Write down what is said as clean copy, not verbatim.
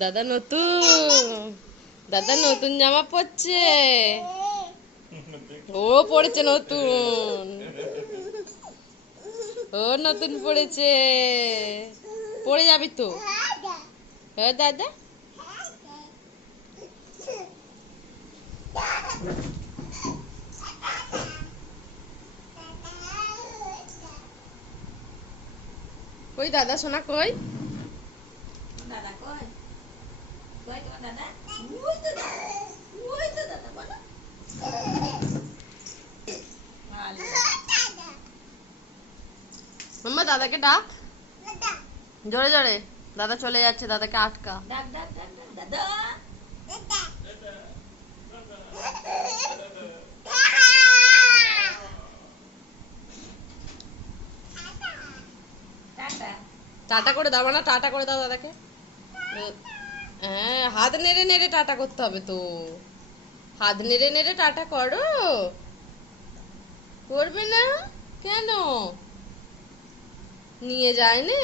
দাদা নতুন, দাদা নতুন জামা পরছে। ও পড়েছে নতুন, ও নতুন পড়েছে। পড়ে যাবি তো। হ্যাঁ দাদা, কই দাদা সোনা কই? দাদা কই? কই তোমার দাদা? ওই তো দাদা, ওই তো দাদা বলো। ভালো। মাম্মা দাদাকে ডাক, জোরে জোরে। দাদা চলে যাচ্ছে, দাদাকে আটকা। ডাক ডাক ডাক ডাক দাদা। টাটা। টাটা করে দাও না, টাটা করে দাও দাদাকে। হ্যাঁ, হাত নেড়ে নেড়ে টাটা করতে হবে তো। হাত নেড়ে নেড়ে টাটা করো। করবে না কেন? নিয়ে যায় নে।